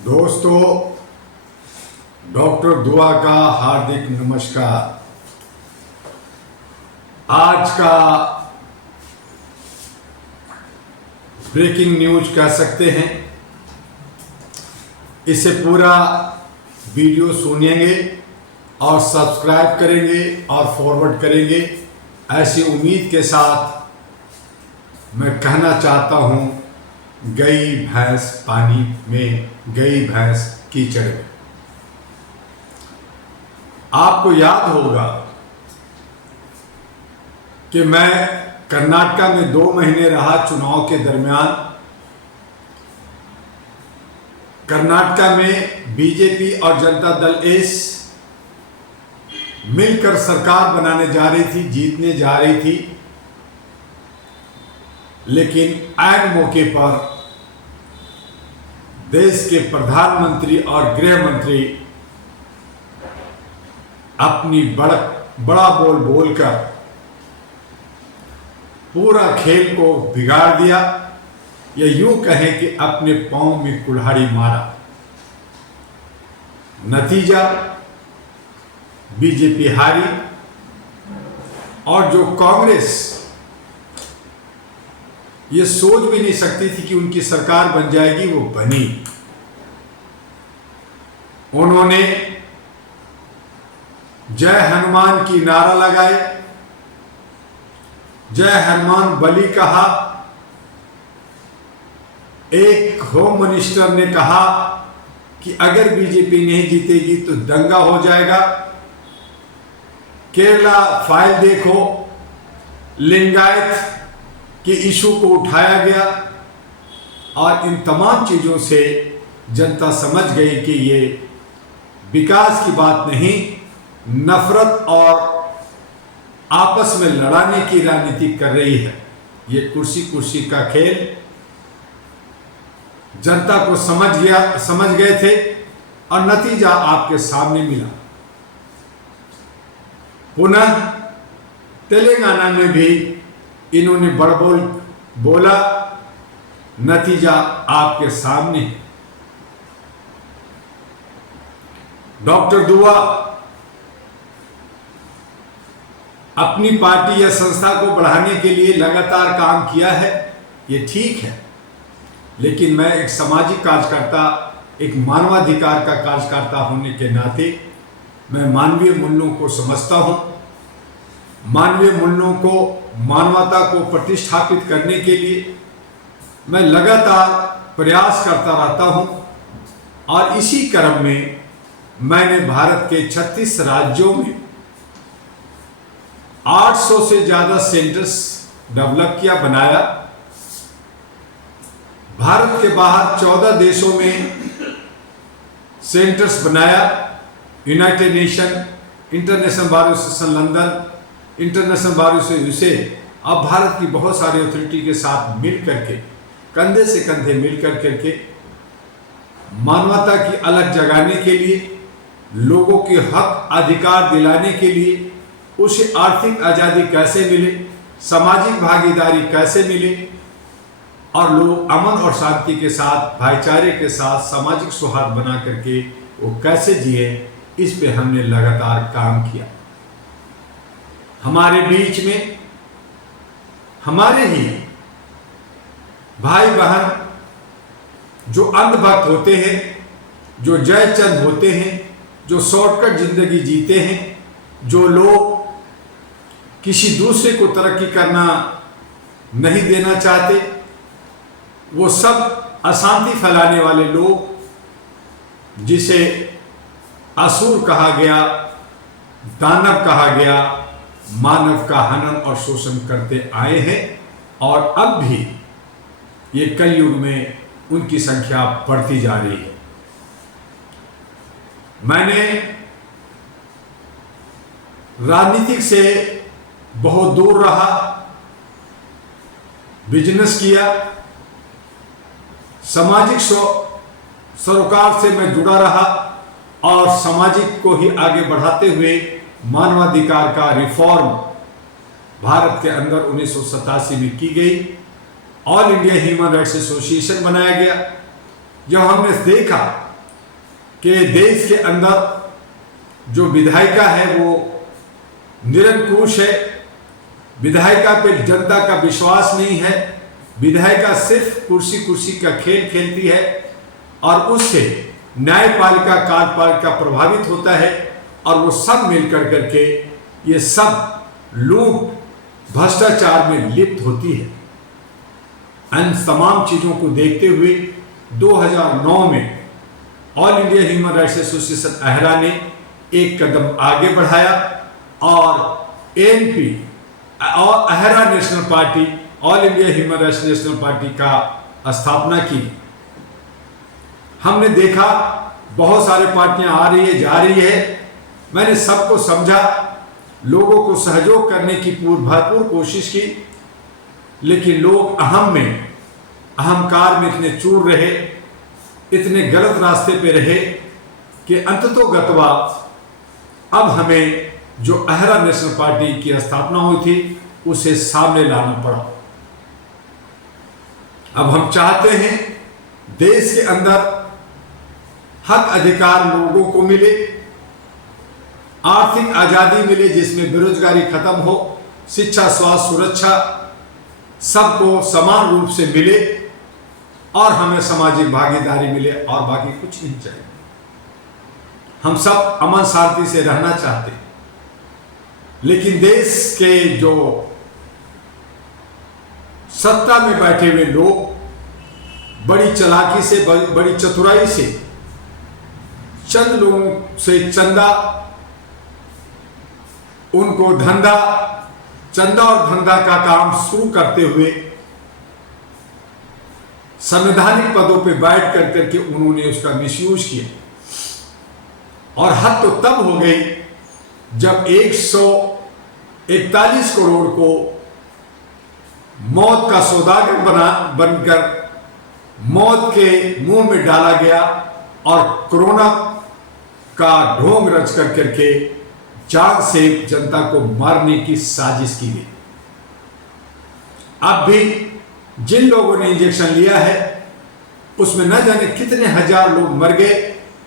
दोस्तों, डॉक्टर दुआ का हार्दिक नमस्कार। आज का ब्रेकिंग न्यूज कह सकते हैं। इसे पूरा वीडियो सुनेंगे और सब्सक्राइब करेंगे और फॉरवर्ड करेंगे, ऐसी उम्मीद के साथ मैं कहना चाहता हूं, गई भैंस पानी में, गई भैंस कीचड़ में। आपको याद होगा कि मैं कर्नाटक में 2 महीने रहा चुनाव के दरमियान। कर्नाटक में बीजेपी और जनता दल एस मिलकर सरकार बनाने जा रही थी, जीतने जा रही थी। लेकिन ऐन मौके पर देश के प्रधानमंत्री और गृह मंत्री अपनी बड़ा बोल बोलकर पूरा खेल को बिगाड़ दिया, या यूं कहें कि अपने पांव में कुल्हाड़ी मारा। नतीजा, बीजेपी हारी और जो कांग्रेस ये सोच भी नहीं सकती थी कि उनकी सरकार बन जाएगी, वो बनी। उन्होंने जय हनुमान की नारा लगाए, जय हनुमान बली कहा। एक होम मिनिस्टर ने कहा कि अगर बीजेपी नहीं जीतेगी तो दंगा हो जाएगा। केरला फाइल देखो, लिंगायत के इशू को उठाया गया और इन तमाम चीजों से जनता समझ गई कि ये विकास की बात नहीं, नफरत और आपस में लड़ाने की राजनीति कर रही है। ये कुर्सी का खेल जनता को समझ गए थे और नतीजा आपके सामने मिला। पुनः तेलंगाना में भी इन्होंने बड़बोल बोला, नतीजा आपके सामने। डॉक्टर दुआ अपनी पार्टी या संस्था को बढ़ाने के लिए लगातार काम किया है, ये ठीक है। लेकिन मैं एक सामाजिक कार्यकर्ता, एक मानवाधिकार का कार्यकर्ता होने के नाते मैं मानवीय मूल्यों को समझता हूं। मानवीय मूल्यों को, मानवता को प्रतिष्ठापित करने के लिए मैं लगातार प्रयास करता रहता हूं और इसी क्रम में मैंने भारत के 36 राज्यों में 800 से ज्यादा सेंटर्स डेवलप किया, बनाया। भारत के बाहर 14 देशों में सेंटर्स बनाया। United nation, international bar association London, international bar association, अब भारत की बहुत सारी अथॉरिटी के साथ मिल करके, कंधे से कंधे मिल करके मानवता की अलग जगाने के लिए, लोगों के हक अधिकार दिलाने के लिए, उसे आर्थिक आज़ादी कैसे मिले, सामाजिक भागीदारी कैसे मिले और लोग अमन और शांति के साथ, भाईचारे के साथ सामाजिक सौहार्द बना करके वो कैसे जिए, इस पे हमने लगातार काम किया। हमारे बीच में हमारे ही भाई बहन जो अंधभक्त होते हैं, जो जयचंद होते हैं, जो शॉर्टकट जिंदगी जीते हैं, जो लोग किसी दूसरे को तरक्की करना नहीं देना चाहते, वो सब अशांति फैलाने वाले लोग, जिसे असुर कहा गया, दानव कहा गया, मानव का हनन और शोषण करते आए हैं और अब भी ये कलयुग में उनकी संख्या बढ़ती जा रही है। मैंने राजनीतिक से बहुत दूर रहा, बिजनेस किया, सामाजिक सरोकार से मैं जुड़ा रहा और सामाजिक को ही आगे बढ़ाते हुए मानवाधिकार का रिफॉर्म भारत के अंदर 1987 में की गई। All India Human Rights association बनाया गया। जब हमने देखा कि देश के अंदर जो विधायिका है वो निरंकुश है, विधायिका पे जनता का विश्वास नहीं है, विधायिका सिर्फ कुर्सी का खेल खेलती है और उससे न्यायपालिका कार्यपालिका प्रभावित होता है और वो सब मिलकर करके ये सब लूट भ्रष्टाचार में लिप्त होती है। इन तमाम चीज़ों को देखते हुए 2009 में All India Human Rights Association AHRA ने एक कदम आगे बढ़ाया और एएनपी और AHRA National Party, All India Human Rights National Party का स्थापना की। हमने देखा बहुत सारे पार्टियां आ रही है, जा रही है। मैंने सबको समझा, लोगों को सहयोग करने की भरपूर कोशिश की, लेकिन लोग अहंकार में इतने चूर रहे, इतने गलत रास्ते पे रहे कि अंततोगत्वा अब हमें जो अहरा नेशनल पार्टी की स्थापना हुई थी उसे सामने लाना पड़ा। अब हम चाहते हैं देश के अंदर हक अधिकार लोगों को मिले, आर्थिक आजादी मिले जिसमें बेरोजगारी खत्म हो, शिक्षा, स्वास्थ्य, सुरक्षा सबको समान रूप से मिले और हमें सामाजिक भागीदारी मिले और बाकी कुछ नहीं चाहिए। हम सब अमन शांति से रहना चाहते हैं, लेकिन देश के जो सत्ता में बैठे हुए लोग बड़ी चालाकी से, बड़ी चतुराई से चंद लोगों से चंदा, उनको चंदा और धंधा का काम शुरू करते हुए संवैधानिक पदों पे बैठ करके उन्होंने उसका मिसयूज किया। और हद तो तब हो गई जब 141 करोड़ को मौत का सौदागर बनकर मौत के मुंह में डाला गया और कोरोना का ढोंग रच करके जान से जनता को मारने की साजिश की गई। अब भी जिन लोगों ने इंजेक्शन लिया है उसमें न जाने कितने हजार लोग मर गए,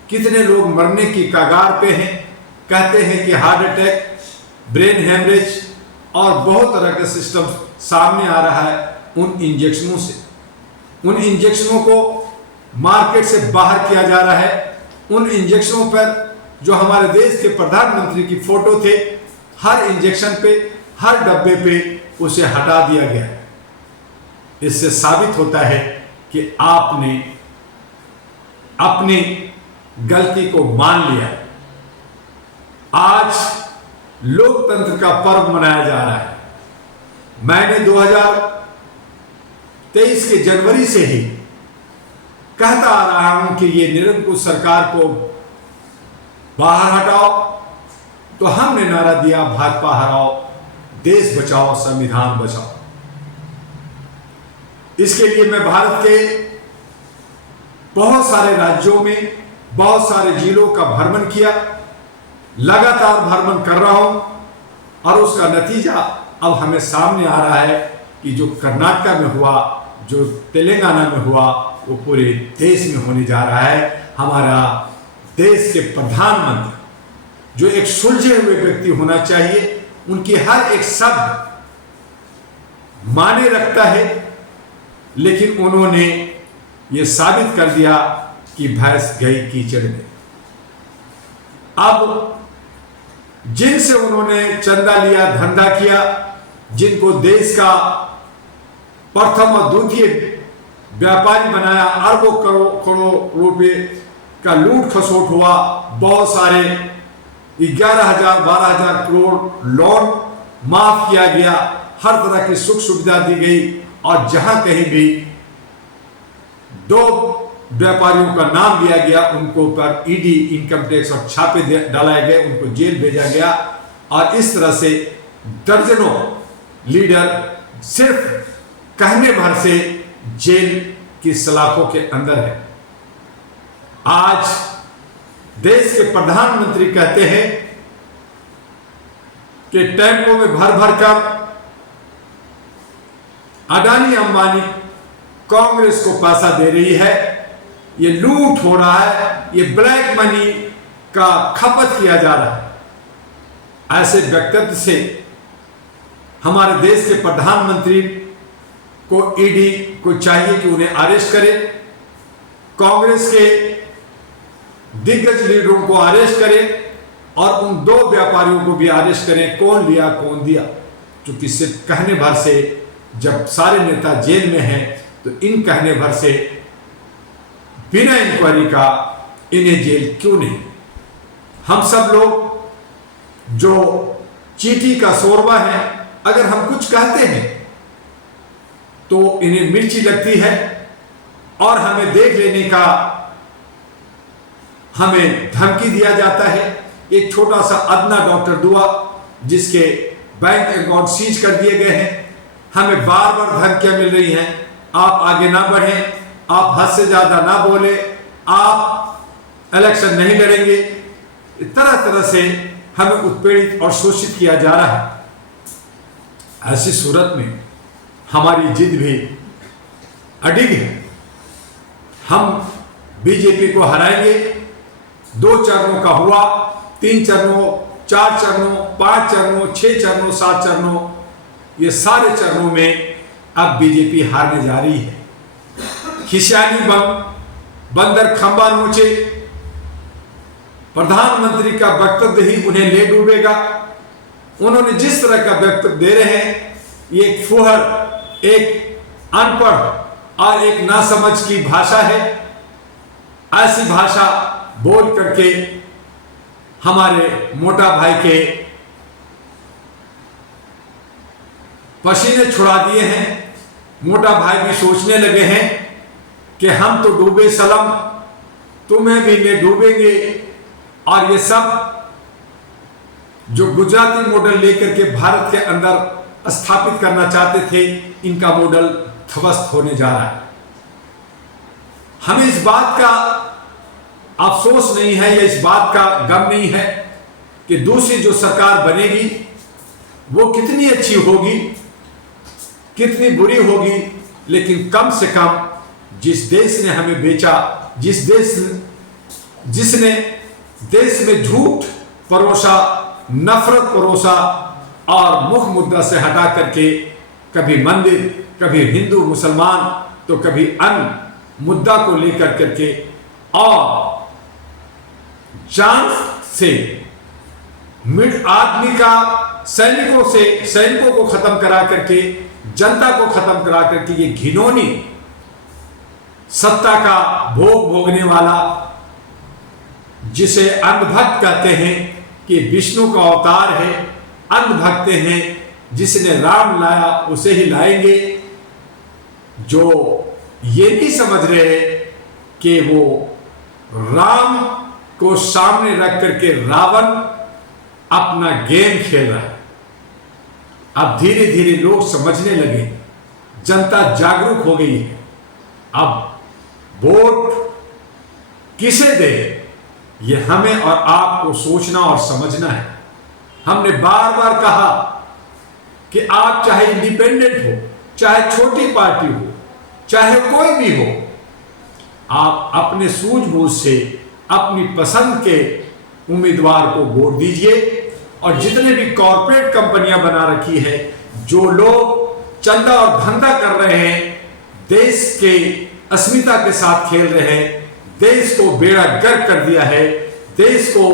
कितने लोग मरने की कगार पे हैं। कहते हैं कि हार्ट अटैक, ब्रेन हेमरेज और बहुत तरह का सिस्टम सामने आ रहा है उन इंजेक्शनों से। उन इंजेक्शनों को मार्केट से बाहर किया जा रहा है। उन इंजेक्शनों पर जो हमारे देश के प्रधानमंत्री की फोटो थे, हर इंजेक्शन पे, हर डब्बे पे उसे हटा दिया गया। इससे साबित होता है कि आपने अपनी गलती को मान लिया। आज लोकतंत्र का पर्व मनाया जा रहा है। मैंने 2023 के जनवरी से ही कहता आ रहा हूं कि ये निरंकुश सरकार को बाहर हटाओ, तो हमने नारा दिया भाजपा हराओ, देश बचाओ, संविधान बचाओ। इसके लिए मैं भारत के बहुत सारे राज्यों में, बहुत सारे जिलों का भ्रमण किया, लगातार भ्रमण कर रहा हूं और उसका नतीजा अब हमें सामने आ रहा है कि जो कर्नाटक में हुआ, जो तेलंगाना में हुआ, वो पूरे देश में होने जा रहा है। हमारा देश के प्रधानमंत्री जो एक सुलझे हुए व्यक्ति होना चाहिए, उनकी हर एक शब्द माने रखता है, लेकिन उन्होंने ये साबित कर दिया कि भैंस गई कीचड़ में। अब जिनसे उन्होंने चंदा लिया, धंधा किया, जिनको देश का प्रथम और द्वितीय व्यापारी बनाया, अरबों करोड़ रुपए का लूट खसोट हुआ, बहुत सारे 11,000 12,000 करोड़ लोन माफ किया गया, हर तरह की सुख सुविधा दी गई और जहां कहीं भी 2 व्यापारियों का नाम लिया गया उनको पर ईडी, इनकम टैक्स और छापे डालाए गए, उनको जेल भेजा गया। और इस तरह से दर्जनों लीडर सिर्फ कहने भर से जेल की सलाखों के अंदर है। आज देश के प्रधानमंत्री कहते हैं कि टेम्पो में भर भर कर अडानी अंबानी कांग्रेस को पैसा दे रही है ये लूट हो रहा है, ये ब्लैक मनी का खपत किया जा रहा है। ऐसे व्यक्तित्व से हमारे देश के प्रधानमंत्री को ईडी को चाहिए कि उन्हें अरेस्ट करे, कांग्रेस के दिग्गज लीडरों को अरेस्ट करे और उन 2 व्यापारियों को भी अरेस्ट करें। कौन लिया कौन दिया, क्योंकि सिर्फ कहने भर से जब सारे नेता जेल में हैं तो इन कहने भर से बिना इंक्वायरी का इन्हें जेल क्यों नहीं। हम सब लोग जो चींटी का शोरबा है, अगर हम कुछ कहते हैं तो इन्हें मिर्ची लगती है और हमें देख लेने का हमें धमकी दिया जाता है। एक छोटा सा अदना डॉक्टर दुआ जिसके बैंक अकाउंट सीज कर दिए गए हैं, हमें बार बार धमकियां मिल रही हैं, आप आगे ना बढ़ें, आप हद से ज्यादा ना बोले, आप इलेक्शन नहीं लड़ेंगे। तरह तरह से हमें उत्पीड़ित और शोषित किया जा रहा है। ऐसी सूरत में हमारी जिद भी अडिग है। हम बीजेपी को हराएंगे। 2 चरणों का हुआ, 3 चरणों, 4 चरणों, 5 चरणों, 6 चरणों, 7 चरणों, ये सारे चरणों में अब बीजेपी हारने जा रही है। खिसियानी बंदर खंबा नोचे, प्रधानमंत्री का वक्तव्य ही उन्हें ले डूबेगा। उन्होंने जिस तरह का वक्तव्य दे रहे हैं, ये एक फुहर, एक अनपढ़ और एक नासमझ की भाषा है। ऐसी भाषा बोल करके हमारे मोटा भाई के पसीने छुड़ा दिए हैं। मोटा भाई भी सोचने लगे हैं कि हम तो डूबे सलम, तुम्हें भी ले डूबेंगे। और ये सब जो गुजराती मॉडल लेकर के भारत के अंदर स्थापित करना चाहते थे, इनका मॉडल ध्वस्त होने जा रहा है। हमें इस बात का अफसोस नहीं है या इस बात का गम नहीं है कि दूसरी जो सरकार बनेगी वो कितनी अच्छी होगी, कितनी बुरी होगी, लेकिन कम से कम जिस देश ने हमें बेचा, जिसने देश में झूठ परोसा, नफरत परोसा और मुख मुद्दा से हटा करके कभी मंदिर, कभी हिंदू मुसलमान, तो कभी अन्य मुद्दा को लेकर करके और जान से मिड आदमी का सैनिकों को खत्म करा करके, जनता को खत्म करा करके ये घिनौनी सत्ता का भोग भोगने वाला, जिसे अंधभक्त कहते हैं कि विष्णु का अवतार है, अंधभक्त हैं, जिसने राम लाया उसे ही लाएंगे, जो ये नहीं समझ रहे कि वो राम को सामने रख करके रावण अपना गेम खेल रहा है। अब धीरे धीरे लोग समझने लगे, जनता जागरूक हो गई है। अब वोट किसे दे, ये हमें और आपको सोचना और समझना है। हमने बार बार कहा कि आप चाहे इंडिपेंडेंट हो, चाहे छोटी पार्टी हो, चाहे कोई भी हो, आप अपने सूझबूझ से अपनी पसंद के उम्मीदवार को वोट दीजिए। और जितने भी कॉर्पोरेट कंपनियां बना रखी है, जो लोग चंदा और धंधा कर रहे हैं, देश के अस्मिता के साथ खेल रहे हैं, देश को बेड़ा गर्क कर दिया है, देश को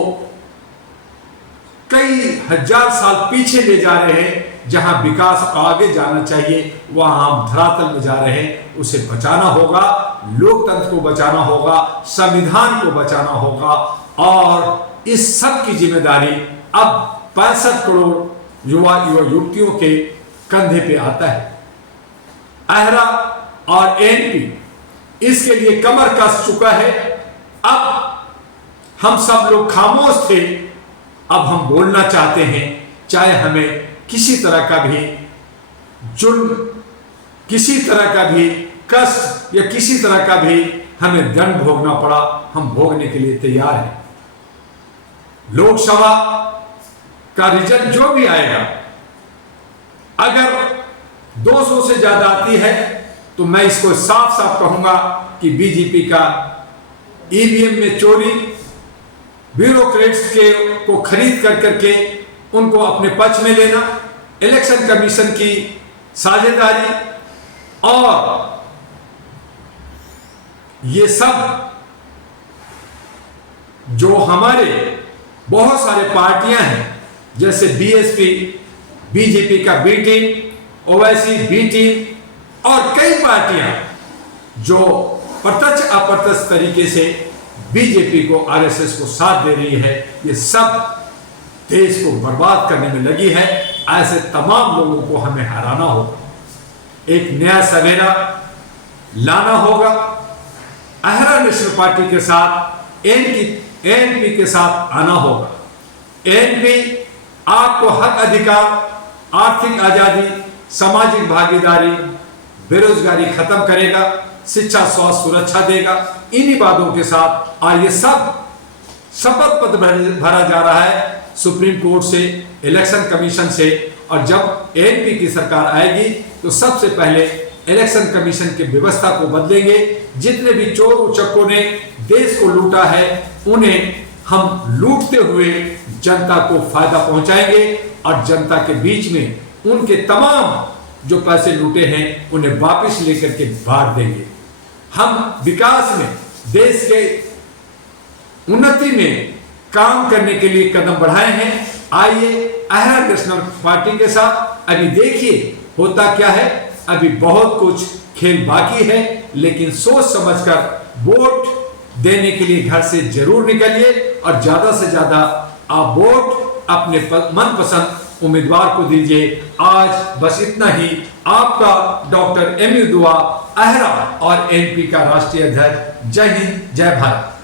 कई हजार साल पीछे ले जा रहे हैं। जहां विकास आगे जाना चाहिए वहां हम धरातल में जा रहे हैं। उसे बचाना होगा, लोकतंत्र को बचाना होगा, संविधान को बचाना होगा। और इस सब की जिम्मेदारी अब 65 करोड़ युवा युवतियों के कंधे पे आता है। आहरा और एनपी इसके लिए कमर कस चुका है। अब हम सब लोग खामोश थे, अब हम बोलना चाहते हैं। चाहे हमें किसी तरह का भी जुल्म, किसी तरह का भी कष्ट या किसी तरह का भी हमें दंड भोगना पड़ा, हम भोगने के लिए तैयार हैं। लोकसभा का रिजल्ट जो भी आएगा, अगर 200 से ज्यादा आती है तो मैं इसको साफ साफ कहूंगा कि बीजेपी का ईवीएम में चोरी, ब्यूरोक्रेट्स को खरीद कर करके उनको अपने पक्ष में लेना, इलेक्शन कमीशन की साझेदारी, और ये सब जो हमारे बहुत सारे पार्टियां हैं जैसे बीएसपी, बीजेपी का B team, Owaisi B team और कई पार्टियां जो प्रत्यक्ष अप्रत्यक्ष तरीके से बीजेपी को, आरएसएस को साथ दे रही है, ये सब देश को बर्बाद करने में लगी है। ऐसे तमाम लोगों को हमें हराना होगा, एक नया सवेरा लाना होगा। अहरा नेशनल पार्टी के साथ एएनपी के साथ आना होगा। एएनपी आपको हक अधिकार, आर्थिक आजादी, सामाजिक भागीदारी, बेरोजगारी खत्म करेगा, शिक्षा, स्वास्थ्य, सुरक्षा देगा। इन्हीं बातों के साथ और ये सब शपथ पत्र भरा जा रहा है सुप्रीम कोर्ट से, इलेक्शन कमीशन से। और जब एएनपी की सरकार आएगी तो सबसे पहले इलेक्शन कमीशन की व्यवस्था को बदलेंगे। जितने भी चोर उचक्कों ने देश को लूटा है उन्हें हम लूटते हुए जनता को फायदा पहुंचाएंगे और जनता के बीच में उनके तमाम जो पैसे लूटे हैं उन्हें वापस लेकर के बांट देंगे। हम विकास में, देश के उन्नति में काम करने के लिए कदम बढ़ाए हैं। आइए अहरा नेशनल पार्टी के साथ अभी देखिए होता क्या है। अभी बहुत कुछ खेल बाकी है, लेकिन सोच समझकर वोट देने के लिए घर से जरूर निकलिए और ज्यादा से ज्यादा आप वोट अपने मनपसंद उम्मीदवार को दीजिए। आज बस इतना ही। आपका डॉक्टर एमयू दुआ, अहरा और एएनपी का राष्ट्रीय अध्यक्ष। जय हिंद, जय भारत।